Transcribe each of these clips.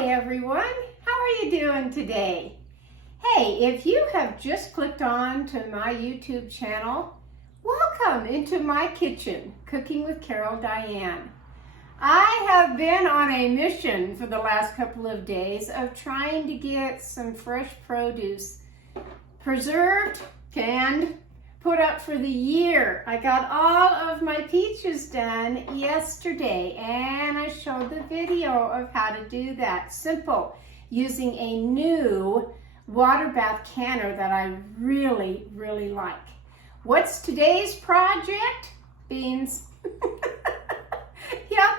Hi everyone, how are you doing today? Hey, if you have just clicked on to my YouTube channel, welcome into my kitchen, Cooking with Carol Diane. I have been on a mission for the last couple of days of trying to get some fresh produce preserved, canned, put up for the year. I got all of my peaches done yesterday and I showed the video of how to do that. Simple, using a new water bath canner that I really like. What's today's project? Beans. Yep,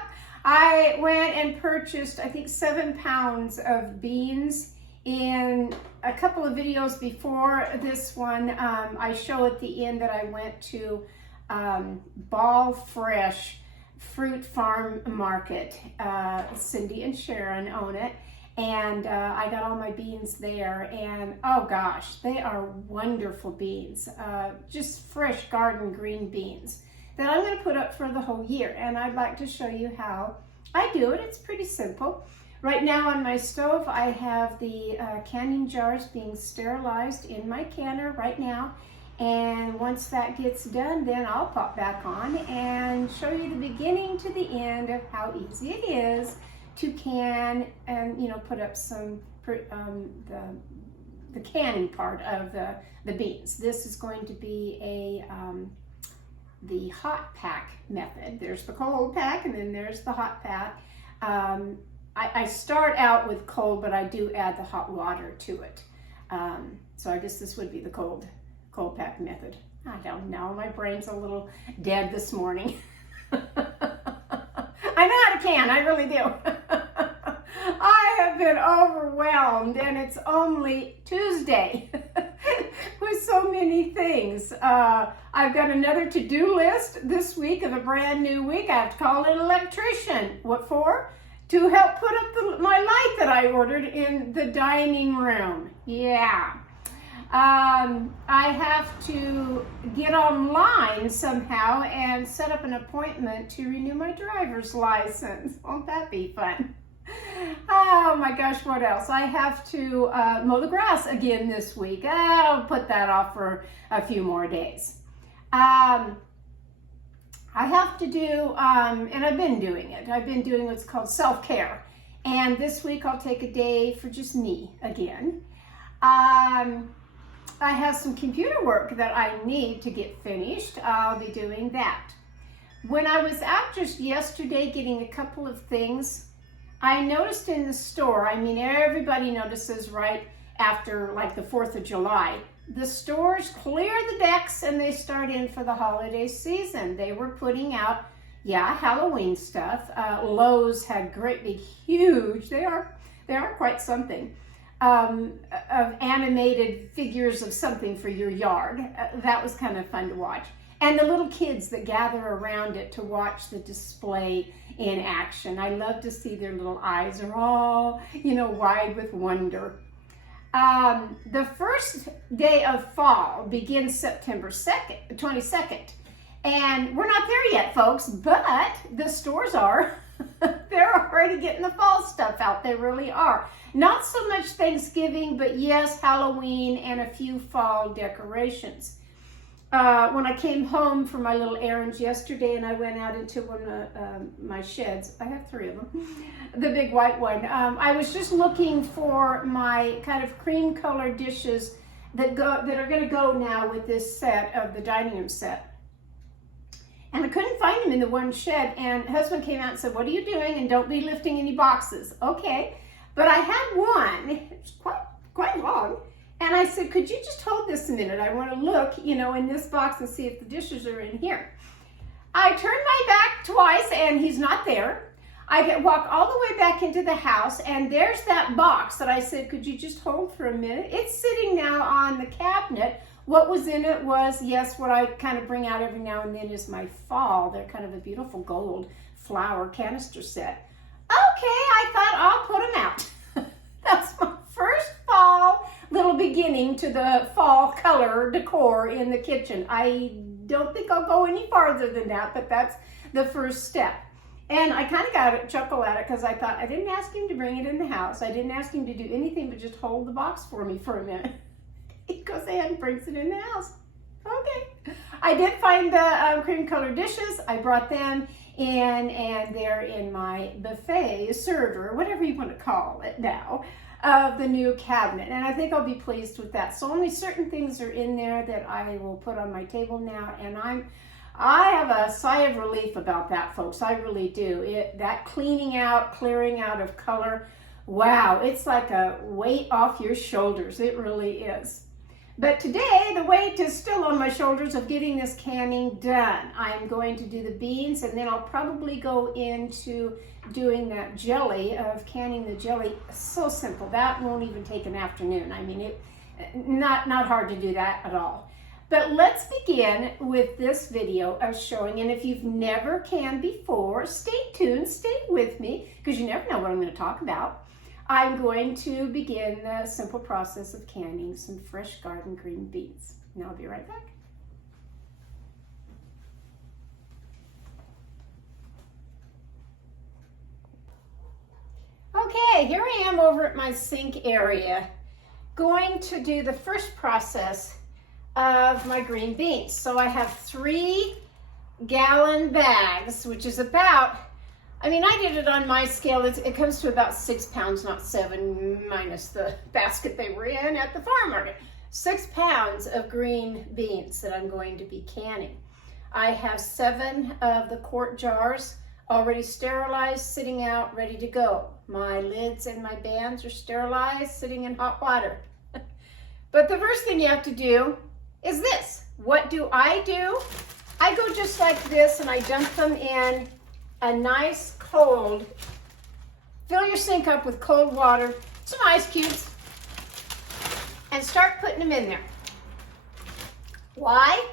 I went and purchased I think 7 pounds of beans. In a couple of videos before this one, I show at the end that I went to Ball Fresh Fruit Farm Market. Cindy and Sharon own it, and I got all my beans there, and oh gosh, they are wonderful beans, just fresh garden green beans that I'm going to put up for the whole year, and I'd like to show you how I do it. It's pretty simple. Right now on my stove, I have the canning jars being sterilized in my canner right now. And once that gets done, then I'll pop back on and show you the beginning to the end of how easy it is to can and, put up some, the canning part of the beans. This is going to be the hot pack method. There's the cold pack and then there's the hot pack. I start out with cold, but I do add the hot water to it. So I guess this would be the cold pack method. I don't know, my brain's a little dead this morning. I know how to can, I really do. I have been overwhelmed and it's only Tuesday with so many things. I've got another to-do list this week of a brand new week. I have to call an electrician. What for? To help put up my light that I ordered in the dining room. Yeah. I have to get online somehow and set up an appointment to renew my driver's license. Won't that be fun? Oh my gosh, what else? I have to mow the grass again this week. I'll put that off for a few more days. I have to do, and I've been doing it. I've been doing what's called self-care. And this week I'll take a day for just me again. I have some computer work that I need to get finished. I'll be doing that. When I was out just yesterday getting a couple of things, I noticed in the store, I mean, everybody notices right after like the 4th of July, the stores clear the decks and they start in for the holiday season. They were putting out, Halloween stuff. Lowe's had great big, huge, they are quite something, of animated figures of something for your yard. That was kind of fun to watch. And the little kids that gather around it to watch the display in action. I love to see their little eyes are all, wide with wonder. The first day of fall begins September 22nd. And we're not there yet, folks, but the stores are. They're already getting the fall stuff out. They really are. Not so much Thanksgiving, but yes, Halloween and a few fall decorations. When I came home from my little errands yesterday and I went out into one of my sheds, I have 3 of them, the big white one, I was just looking for my kind of cream colored dishes that are going to go now with this set of the dining room set. And I couldn't find them in the one shed, and husband came out and said, "What are you doing? And don't be lifting any boxes." Okay, but I had one, it's quite long. And I said, "Could you just hold this a minute? I want to look, in this box and see if the dishes are in here." I turned my back twice and he's not there. I walk all the way back into the house and there's that box that I said, "Could you just hold for a minute?" It's sitting now on the cabinet. What was in it was, yes, what I kind of bring out every now and then is my fall. They're kind of a beautiful gold flower canister set. Okay, I thought I'll put them out. That's my first fall little beginning to the fall color decor in the kitchen. I don't think I'll go any farther than that, but that's the first step. And I kind of got a chuckle at it because I thought, I didn't ask him to bring it in the house. I didn't ask him to do anything but just hold the box for me for a minute. He goes ahead and brings it in the house. Okay. I did find the cream colored dishes. I brought them in, and they're in my buffet server, whatever you want to call it now, of the new cabinet. And I think I'll be pleased with that. So only certain things are in there that I will put on my table now. And I have a sigh of relief about that, folks. I really do. That cleaning out, clearing out of color, wow, it's like a weight off your shoulders. It really is. But today, the weight is still on my shoulders of getting this canning done. I'm going to do the beans, and then I'll probably go into doing that jelly, of canning the jelly. So simple. That won't even take an afternoon. I mean, not hard to do that at all. But let's begin with this video of showing, and if you've never canned before, stay tuned, stay with me, because you never know what I'm going to talk about. I'm going to begin the simple process of canning some fresh garden green beans. And I'll be right back. Okay, here I am over at my sink area, going to do the first process of my green beans. So I have 3-gallon bags, which is about, I mean, I did it on my scale. It comes to about 6 pounds, not 7, minus the basket they were in at the farm market. 6 pounds of green beans that I'm going to be canning. I have 7 of the quart jars already sterilized, sitting out, ready to go. My lids and my bands are sterilized, sitting in hot water. But the first thing you have to do is this. What do? I go just like this, and I dump them in a nice cold, fill your sink up with cold water, some ice cubes, and start putting them in there. Why?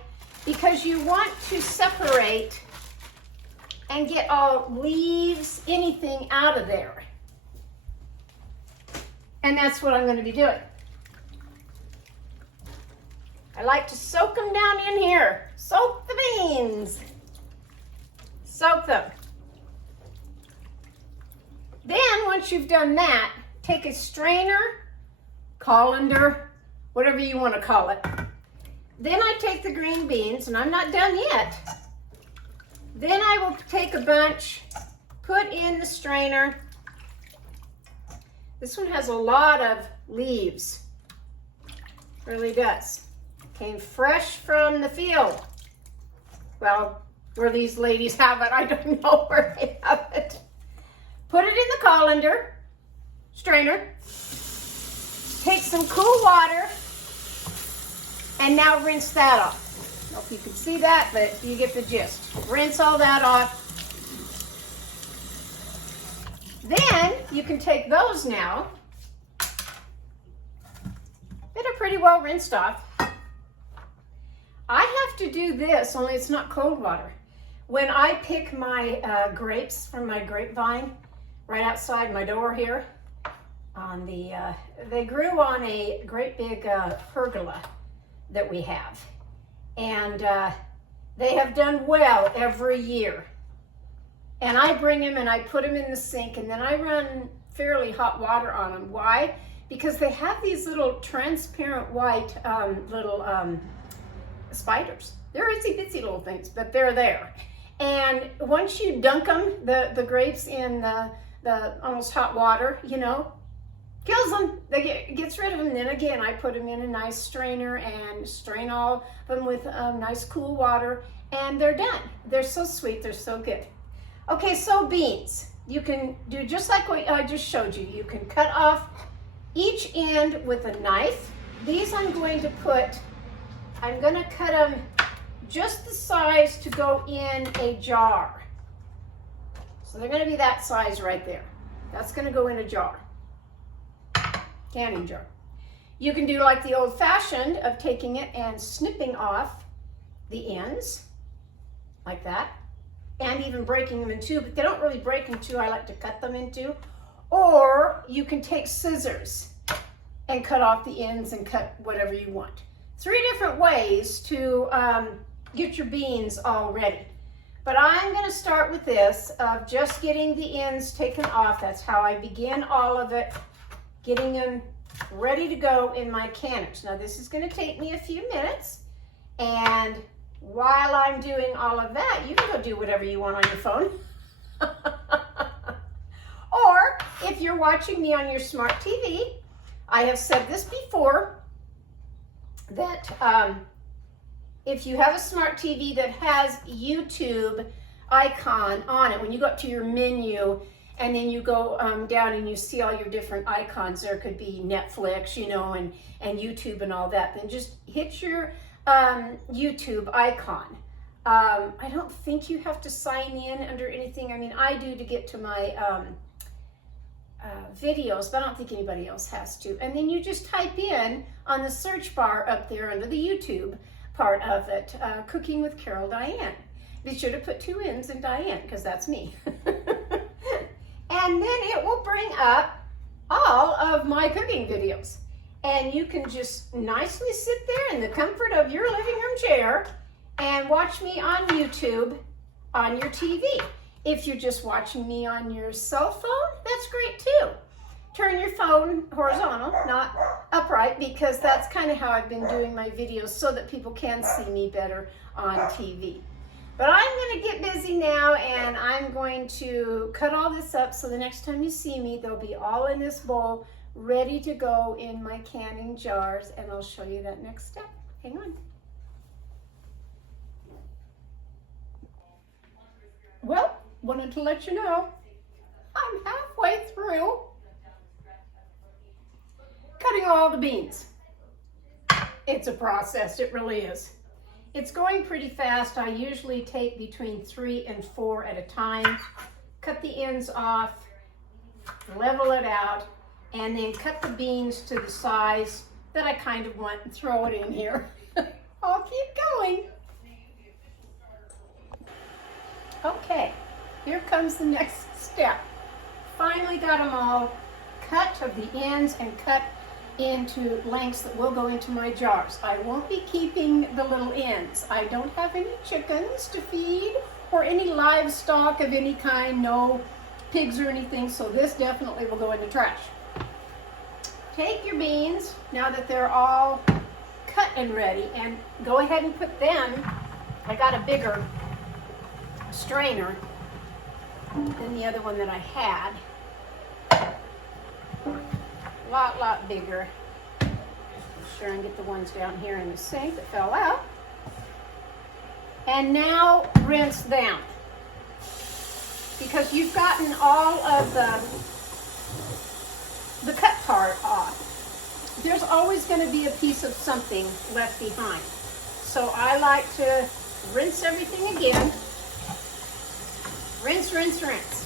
Because you want to separate and get all leaves, anything out of there. And that's what I'm going to be doing. I like to soak them down in here. Soak the beans. Soak them. Then, once you've done that, take a strainer, colander, whatever you want to call it. Then I take the green beans, and I'm not done yet. Then I will take a bunch, put in the strainer. This one has a lot of leaves. Really does. Came fresh from the field. Well, where these ladies have it, I don't know where they have it. Put it in the colander, strainer. Take some cool water, and now rinse that off. I don't know if you can see that, but you get the gist. Rinse all that off. Then you can take those now that are pretty well rinsed off. I have to do this, only it's not cold water. When I pick my grapes from my grapevine right outside my door here, on the they grew on a great big pergola that we have, and they have done well every year. And I bring them and I put them in the sink, and then I run fairly hot water on them. Why? Because they have these little transparent white spiders. They're itsy bitsy little things, but they're there. And once you dunk them, the grapes in the almost hot water, you know, kills them. Gets rid of them. Then again, I put them in a nice strainer and strain all of them with nice cool water, and they're done. They're so sweet. They're so good. Okay, so beans. You can do just like what I just showed you. You can cut off each end with a knife. These I'm going to cut them just the size to go in a jar. So they're going to be that size right there. That's going to go in a jar, canning jar. You can do like the old-fashioned of taking it and snipping off the ends like that, and even breaking them in two, but they don't really break in two. I like to cut them in two. Or you can take scissors and cut off the ends and cut whatever you want. 3 different ways to get your beans all ready. But I'm going to start with this of just getting the ends taken off. That's how I begin all of it, getting them ready to go in my canners. Now this is going to take me a few minutes, and while I'm doing all of that, you can go do whatever you want on your phone. Or if you're watching me on your smart TV, I have said this before, that if you have a smart TV that has YouTube icon on it, when you go up to your menu and then you go down and you see all your different icons, there could be Netflix, you know, and YouTube and all that, then just hit your YouTube icon. I don't think you have to sign in under anything. I mean, I do to get to my videos, but I don't think anybody else has to. And then you just type in on the search bar up there under the YouTube part of it, Cooking with Carol Diane. Be sure to put 2 N's in Diane, because that's me. And then it will bring up all of my cooking videos. And you can just nicely sit there in the comfort of your living room chair and watch me on YouTube on your TV. If you're just watching me on your cell phone, that's great too. Turn your phone horizontal, not upright, because that's kind of how I've been doing my videos, so that people can see me better on TV. But I'm going to get busy now, and I'm going to cut all this up so the next time you see me, they'll be all in this bowl, ready to go in my canning jars, and I'll show you that next step. Hang on. Well, wanted to let you know, I'm halfway through cutting all the beans. It's a process, it really is. It's going pretty fast. I usually take between 3 and 4 at a time, cut the ends off, level it out, and then cut the beans to the size that I kind of want and throw it in here. I'll keep going. Okay, here comes the next step. Finally got them all cut of the ends and cut into lengths that will go into my jars. I won't be keeping the little ends. I don't have any chickens to feed or any livestock of any kind, no pigs or anything, so this definitely will go in the trash. Take your beans, now that they're all cut and ready, and go ahead and put them, I got a bigger strainer than the other one that I had. Lot bigger. Make sure and get the ones down here in the sink that fell out. And now rinse them, because you've gotten all of the cut part off. There's always going to be a piece of something left behind. So I like to rinse everything again. Rinse, rinse, rinse.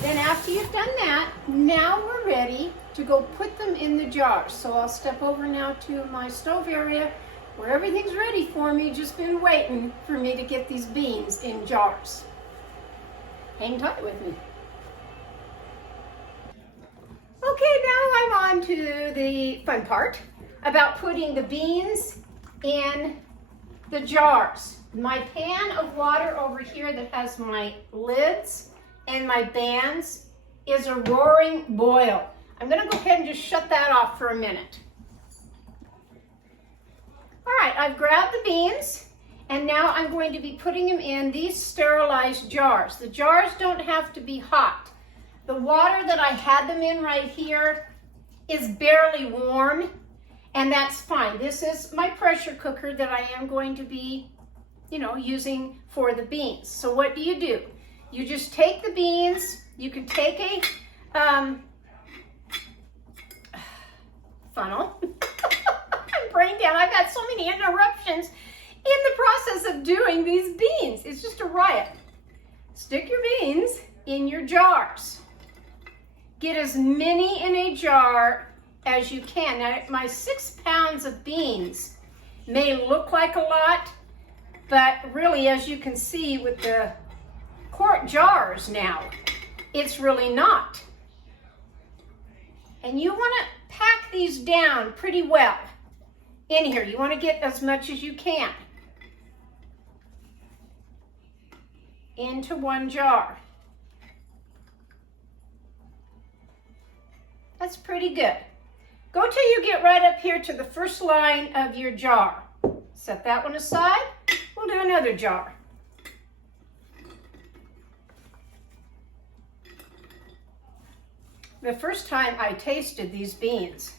Then after you've done that, now we're ready to go put them in the jars. So I'll step over now to my stove area where everything's ready for me. Just been waiting for me to get these beans in jars. Hang tight with me. Okay, now I'm on to the fun part about putting the beans in the jars. My pan of water over here that has my lids and my bands is a roaring boil. I'm going to go ahead and just shut that off for a minute. All right, I've grabbed the beans, and now I'm going to be putting them in these sterilized jars. The jars don't have to be hot. The water that I had them in right here is barely warm, and that's fine. This is my pressure cooker that I am going to be, using for the beans. So what do? You just take the beans. You can take a funnel. I'm brain down. I've got so many interruptions in the process of doing these beans. It's just a riot. Stick your beans in your jars. Get as many in a jar as you can. Now, my 6 pounds of beans may look like a lot, but really, as you can see with the quart jars now, it's really not. And you want to pack these down pretty well in here. You want to get as much as you can. into one jar. That's pretty good. Go till you get right up here to the first line of your jar. Set that one aside. We'll do another jar. The first time I tasted these beans,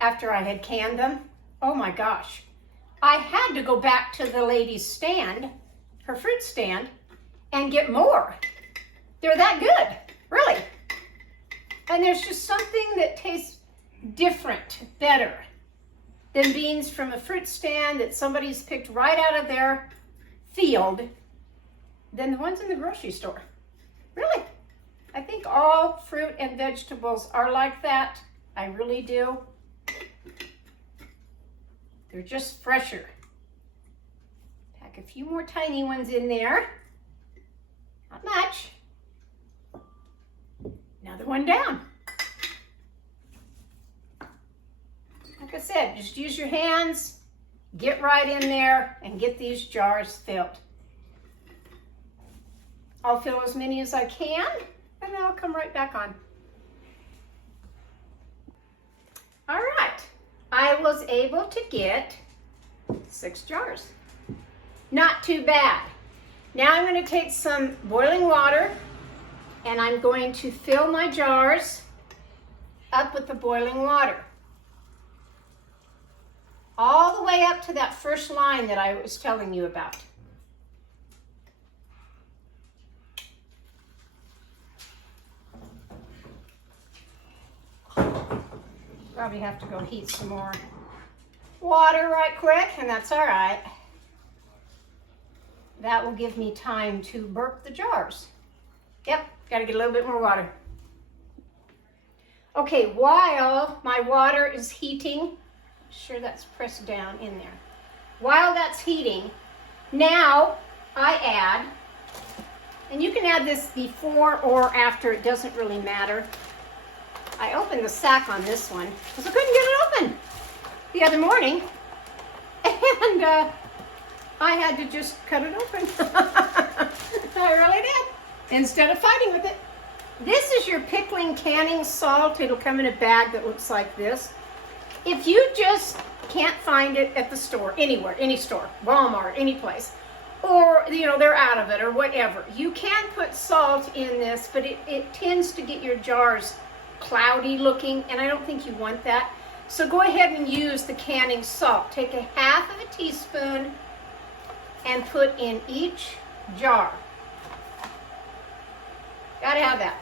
after I had canned them, oh my gosh, I had to go back to the lady's stand, her fruit stand, and get more. They're that good, really. And there's just something that tastes different, better than beans from a fruit stand that somebody's picked right out of their field than the ones in the grocery store. Really. I think all fruit and vegetables are like that. I really do. They're just fresher. Pack a few more tiny ones in there. Not much. Another one down. Like I said, just use your hands, get right in there, and get these jars filled. I'll fill as many as I can, and then I'll come right back on. All right, I was able to get 6 jars. Not too bad. Now I'm going to take some boiling water, and I'm going to fill my jars up with the boiling water. All the way up to that first line that I was telling you about. Probably have to go heat some more water right quick, and that's all right. That will give me time to burp the jars. Yep, got to get a little bit more water. Okay, while my water is heating, sure that's pressed down in there. While that's heating, now I add, and you can add this before or after, it doesn't really matter. I opened the sack on this one because I couldn't get it open the other morning, and I had to just cut it open. I really did, instead of fighting with it. This is your pickling canning salt. It'll come in a bag that looks like this. If you just can't find it at the store, anywhere, any store, Walmart, any place, or they're out of it or whatever, you can put salt in this, but it tends to get your jars cloudy looking, and I don't think you want that. So go ahead and use the canning salt. Take a half of a teaspoon and put in each jar. Gotta have that.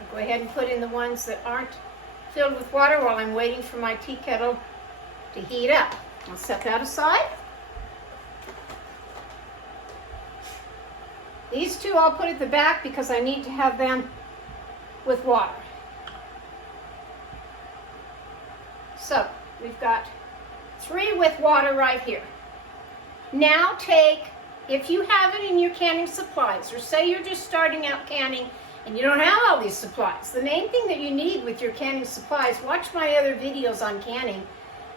I'll go ahead and put in the ones that aren't filled with water while I'm waiting for my tea kettle to heat up. I'll set that aside. These two I'll put at the back because I need to have them with water. So we've got 3 with water right here. Now take, if you have it in your canning supplies, or say you're just starting out canning and you don't have all these supplies, the main thing that you need with your canning supplies, watch my other videos on canning,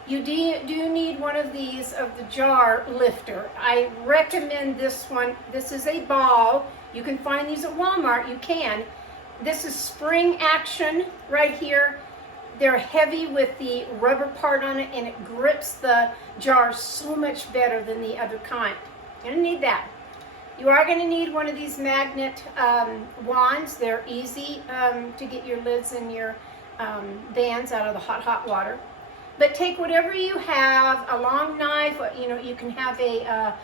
you do need one of these of the jar lifter. I recommend this one. This is a ball. You can find these at Walmart, you can. This is spring action right here. They're heavy with the rubber part on it, and it grips the jar so much better than the other kind. You're gonna need that. You are gonna need one of these magnet wands. They're easy to get your lids and your bands out of the hot water. But take whatever you have, a long knife, you can have a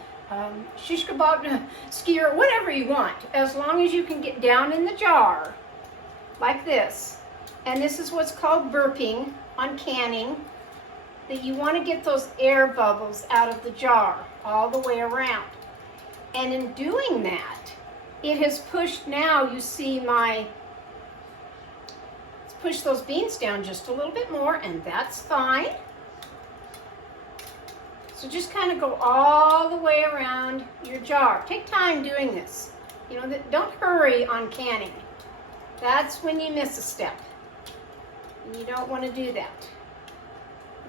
shish kebab skewer, whatever you want, as long as you can get down in the jar like this. And this is what's called burping on canning, that you want to get those air bubbles out of the jar all the way around. And in doing that, it has pushed, now you see it's pushed those beans down just a little bit more, and that's fine. So just kind of go all the way around your jar. Take time doing this. Don't hurry on canning. That's when you miss a step. You don't want to do that.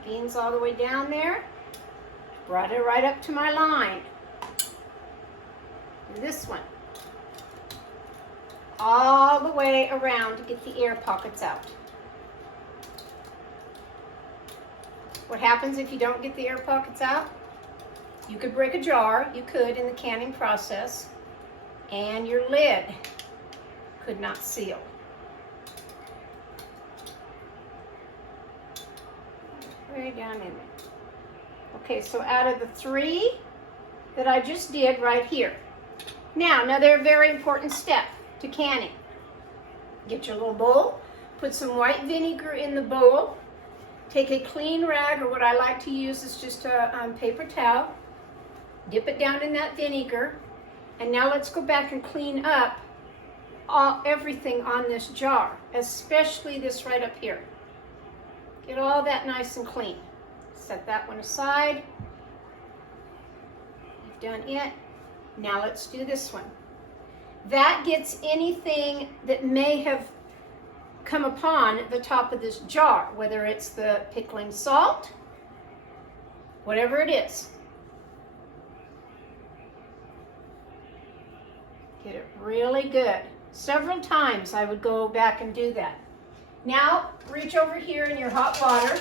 Beans all the way down there. Brought it right up to my line. this one all the way around to get the air pockets out. What happens if you don't get the air pockets out? You could break a jar, you could in the canning process, and your lid could not seal. Way down in there. Okay, so out of the 3 that I just did right here. Now, another very important step to canning. Get your little bowl, put some white vinegar in the bowl, take a clean rag, or what I like to use is just a paper towel, dip it down in that vinegar, and now let's go back and clean up everything on this jar, especially this right up here. Get all that nice and clean. Set that one aside. You've done it. Now let's do this one. That gets anything that may have come upon the top of this jar, whether it's the pickling salt, whatever it is. Get it really good. Several times I would go back and do that. Now, reach over here in your hot water.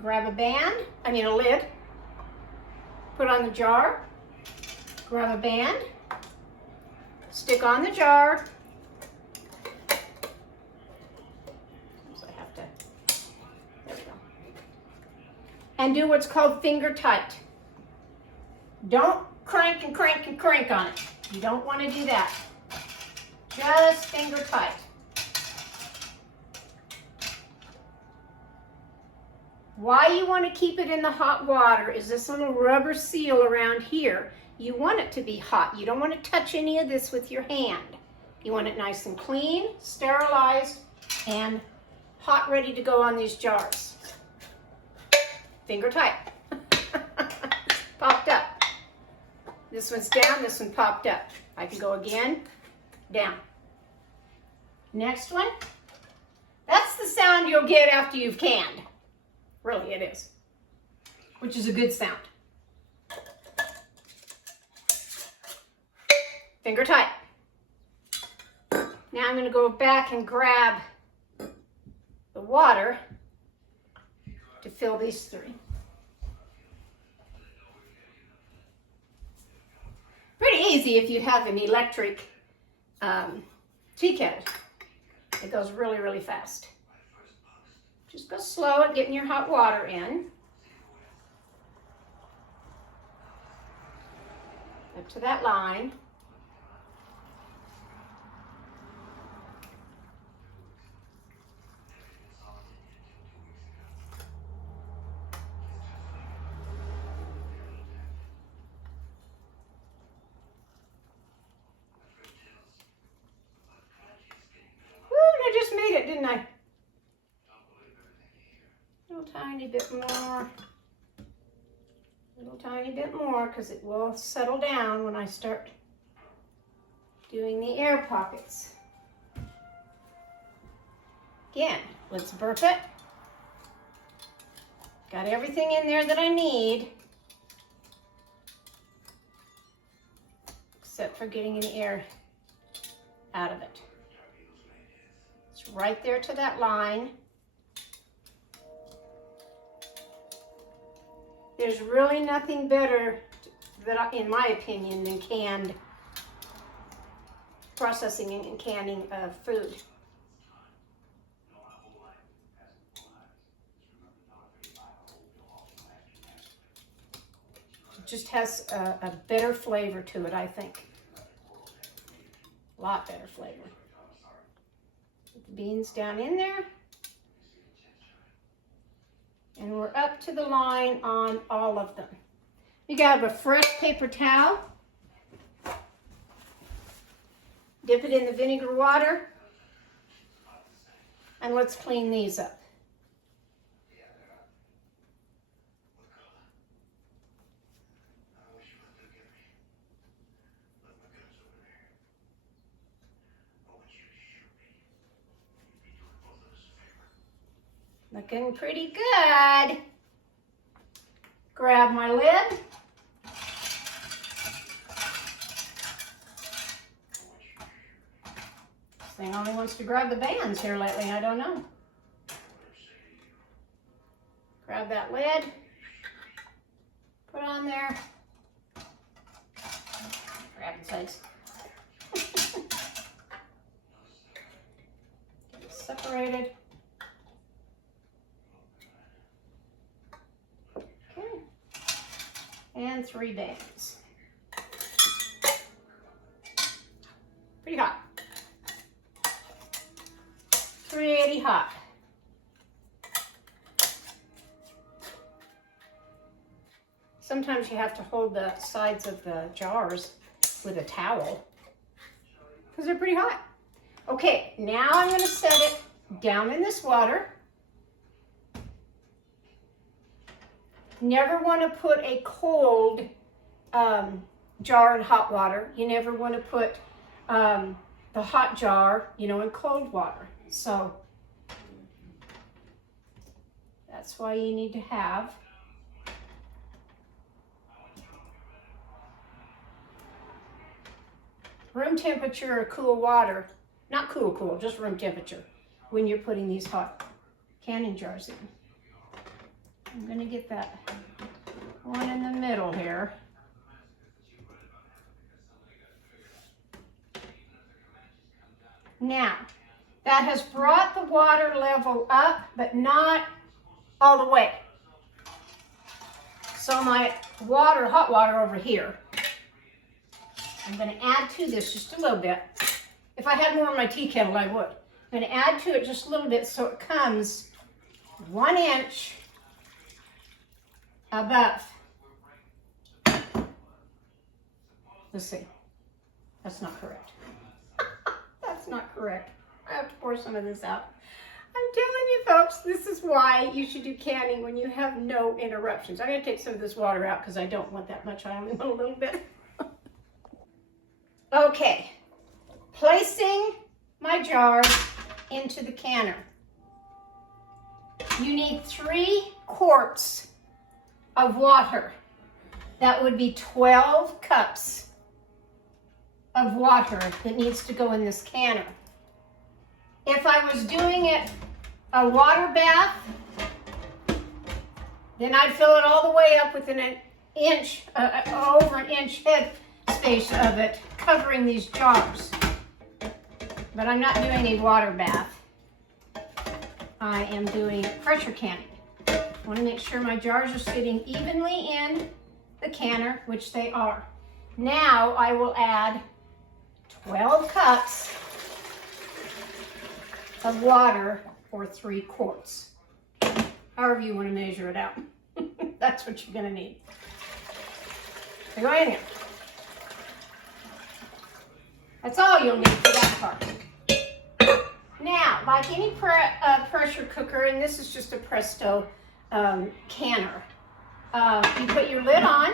Grab a lid. Put on the jar. Grab a band. Stick on the jar. So I have to, there we go. And do what's called finger tight. Don't crank and crank and crank on it. You don't want to do that. Just finger tight. Why you want to keep it in the hot water is this little rubber seal around here. You want it to be hot. You don't want to touch any of this with your hand. You want it nice and clean, sterilized, and hot, ready to go on these jars. Finger tight. Popped up. This one's down, this one popped up. I can go again, down. Next one. That's the sound you'll get after you've canned. Really, it is. Which is a good sound. Finger tight. Now I'm going to go back and grab the water to fill these 3. Pretty easy if you have an electric tea kettle. It goes really, really fast. Just go slow at getting your hot water in. Up to that line. I just made it, didn't I? A little tiny bit more. A little tiny bit more, because it will settle down when I start doing the air pockets. Again, let's burp it. Got everything in there that I need, except for getting any air out of it. It's right there to that line. There's really nothing better, in my opinion, than canned processing and canning of food. It just has a better flavor to it, I think. A lot better flavor. Put the beans down in there. And we're up to the line on all of them. You got a fresh paper towel. Dip it in the vinegar water. And let's clean these up. Looking pretty good. grab my lid. This thing only wants to grab the bands here lately, I don't know. Grab that lid, put it on there, grab the sides. Get it separated. Okay. And 3 bands. Pretty hot. 380 hot. Sometimes you have to hold the sides of the jars with a towel because they're pretty hot. Okay, now I'm going to set it down in this water. Never want to put a cold jar in hot water. You never want to put the hot jar, in cold water. So that's why you need to have room temperature or cool water, not cool, just room temperature when you're putting these hot canning jars in. I'm gonna get that one in the middle here. Now, that has brought the water level up, but not all the way. So my hot water over here, I'm going to add to this just a little bit. If I had more in my tea kettle, I would. I'm going to add to it just a little bit so it comes 1 inch above. Let's see. That's not correct. That's not correct. I have to pour some of this out. I'm telling you, folks, this is why you should do canning when you have no interruptions. I'm going to take some of this water out because I don't want that much. I only want a little bit. Okay, placing my jars into the canner. You need 3 quarts of water. That would be 12 cups of water that needs to go in this canner. If I was doing it a water bath, then I'd fill it all the way up within an inch, over an inch head space of it, covering these jars. But I'm not doing a water bath. I am doing pressure canning. I want to make sure my jars are sitting evenly in the canner, which they are. Now I will add 12 cups of water, or 3 quarts. However you want to measure it out. That's what you're going to need. So go in here. That's all you'll need for that part. Now, like any pressure cooker, and this is just a Presto canner, you put your lid on.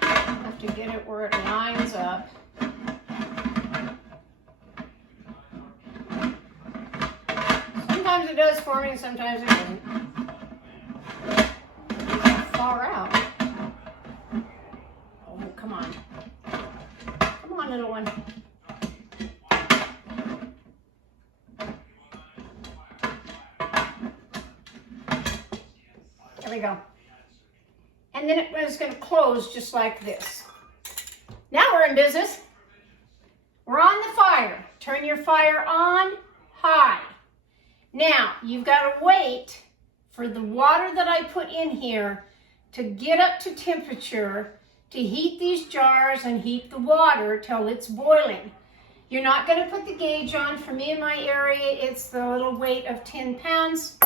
Have to get it where it lines up. Sometimes it does for me, and sometimes it doesn't. Far out. Oh, come on. Come on, little one. There we go. And then it is going to close just like this. Now we're in business. We're on the fire. Turn your fire on high. Now, you've got to wait for the water that I put in here to get up to temperature to heat these jars and heat the water till it's boiling. You're not going to put the gauge on. For me in my area, it's the little weight of 10 pounds.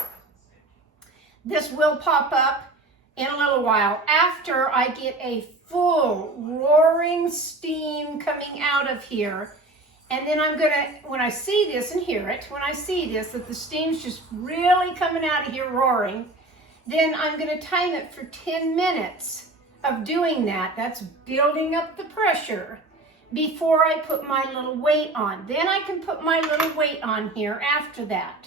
This will pop up in a little while after I get a full roaring steam coming out of here. And then I'm gonna, when I see this and hear it, when I see this, that the steam's just really coming out of here roaring, then I'm gonna time it for 10 minutes of doing that. That's building up the pressure before I put my little weight on. Then I can put my little weight on here after that.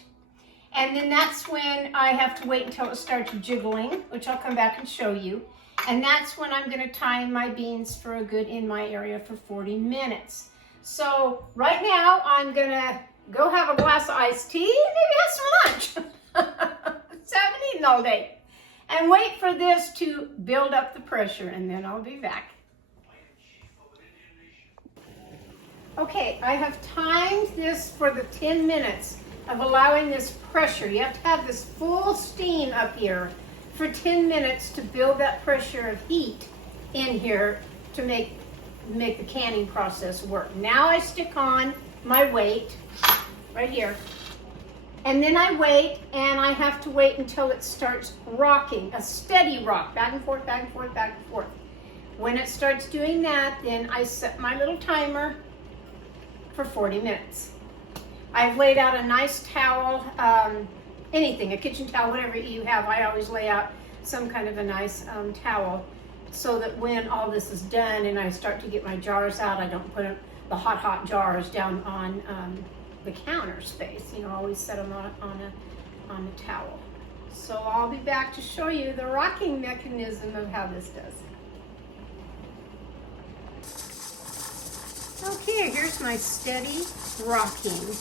And then that's when I have to wait until it starts jiggling, which I'll come back and show you. And that's when I'm going to time my beans for a good in my area for 40 minutes. So right now I'm going to go have a glass of iced tea and maybe have some lunch. So I haven't eaten all day. And wait for this to build up the pressure, and then I'll be back. Okay, I have timed this for the 10 minutes of allowing this pressure. You have to have this full steam up here for 10 minutes to build that pressure of heat in here to make the canning process work. Now I stick on my weight right here. And then I wait, and I have to wait until it starts rocking, a steady rock, back and forth, back and forth, back and forth. When it starts doing that, then I set my little timer for 40 minutes. I've laid out a nice towel, anything, a kitchen towel, whatever you have. I always lay out some kind of a nice towel so that when all this is done and I start to get my jars out, I don't put the hot jars down on the counter space. You know, always set them on a towel. So I'll be back to show you the rocking mechanism of how this does. Okay, here's my steady rocking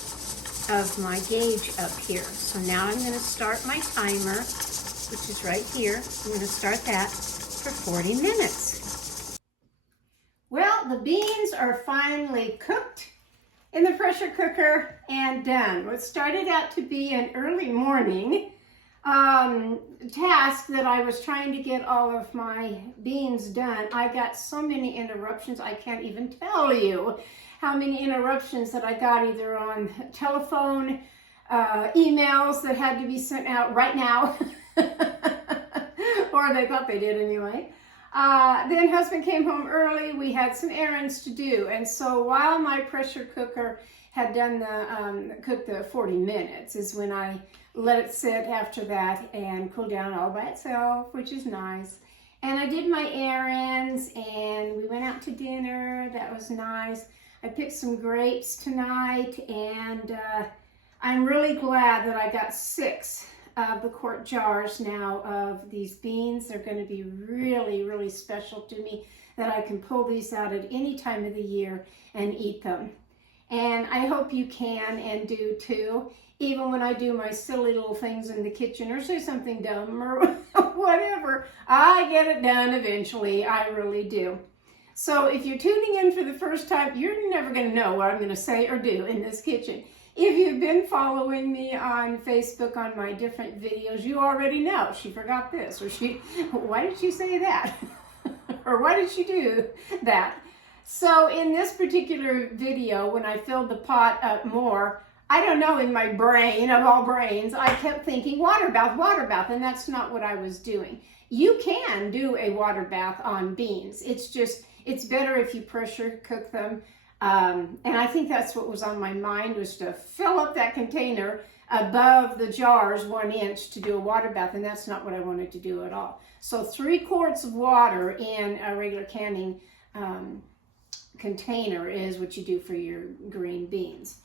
of my gauge up here. So now I'm going to start my timer, which is right here. I'm going to start that for 40 minutes. Well, the beans are finally cooked in the pressure cooker and done. What started out to be an early morning task that I was trying to get all of my beans done, I got so many interruptions, I can't even tell you how many interruptions that I got either on telephone, emails that had to be sent out right now, or they thought they did anyway. Then husband came home early, we had some errands to do, and so while my pressure cooker had done cooked the 40 minutes is when I let it sit after that and cool down all by itself, which is nice. And I did my errands and we went out to dinner. That was nice. I picked some grapes tonight, and I'm really glad that I got 6 of the quart jars now of these beans. They're going to be really, really special to me, that I can pull these out at any time of the year and eat them. And I hope you can and do too, even when I do my silly little things in the kitchen or say something dumb or whatever. I get it done eventually, I really do. So if you're tuning in for the first time, you're never going to know what I'm going to say or do in this kitchen. If you've been following me on Facebook on my different videos, you already know. She forgot this, or why did she say that? Or why did she do that? So in this particular video, when I filled the pot up more, I don't know, in my brain, of all brains, I kept thinking water bath, and that's not what I was doing. You can do a water bath on beans. It's better if you pressure cook them. And I think that's what was on my mind, was to fill up that container above the jars 1 inch to do a water bath, and that's not what I wanted to do at all. So 3 quarts of water in a regular canning container is what you do for your green beans.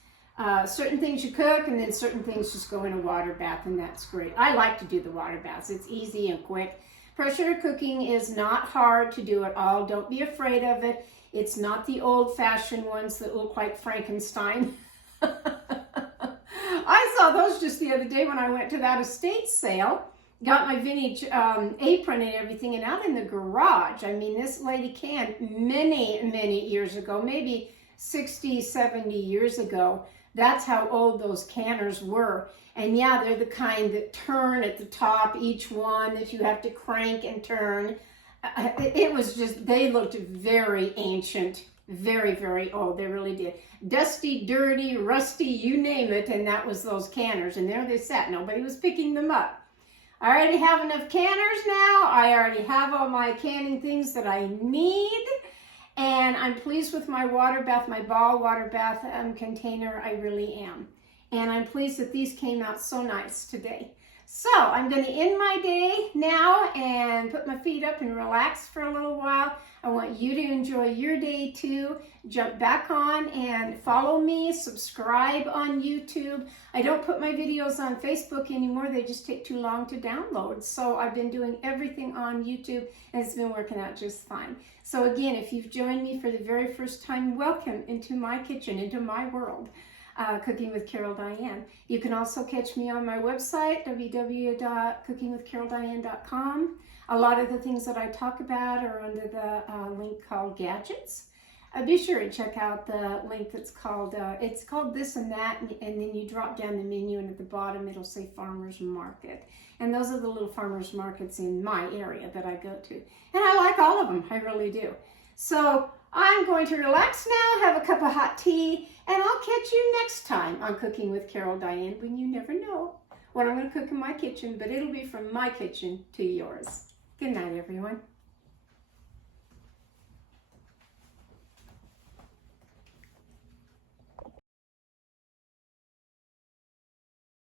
Certain things you cook, and then certain things just go in a water bath, and that's great. I like to do the water baths. It's easy and quick. Pressure cooking is not hard to do at all. Don't be afraid of it. It's not the old-fashioned ones that look like Frankenstein. I saw those just the other day when I went to that estate sale. Got my vintage apron and everything, and out in the garage, I mean, this lady canned many, many years ago, maybe 60, 70 years ago. That's how old those canners were. And yeah, they're the kind that turn at the top, each one that you have to crank and turn. It was just, they looked very ancient, very, very old. They really did. Dusty, dirty, rusty, you name it, and that was those canners. And there they sat. Nobody was picking them up. I already have enough canners now. I already have all my canning things that I need. And I'm pleased with my water bath, my ball water bath container. I really am. And I'm pleased that these came out so nice today. So I'm going to end my day now and put my feet up and relax for a little while. I want you to enjoy your day too. Jump back on and follow me, subscribe on YouTube. I don't put my videos on Facebook anymore. They just take too long to download. So I've been doing everything on YouTube and it's been working out just fine. So again, if you've joined me for the very first time, welcome into my kitchen, into my world. Cooking with Carol Diane. You can also catch me on my website, www.cookingwithcaroldiane.com. A lot of the things that I talk about are under the link called Gadgets. Be sure to check out the link that's called, it's called This and That, and then you drop down the menu and at the bottom it'll say Farmers Market. And those are the little farmers markets in my area that I go to. And I like all of them, I really do. So I'm going to relax now, have a cup of hot tea, and I'll catch you next time on Cooking with Carol Diane, when you never know what I'm going to cook in my kitchen, but it'll be from my kitchen to yours. Good night, everyone.